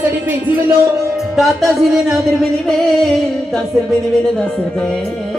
ਸਰਪੇ ਜੀ ਵੱਲੋਂ ਦਾਤਾ ਜੀ ਦੇ ਨਾਮ ਦੇ ਮੇਰੀ ਮੇ ਦਸ ਰੁਪਏ ਦੀ ਮੇਰੇ ਦਸ ਰੁਪਏ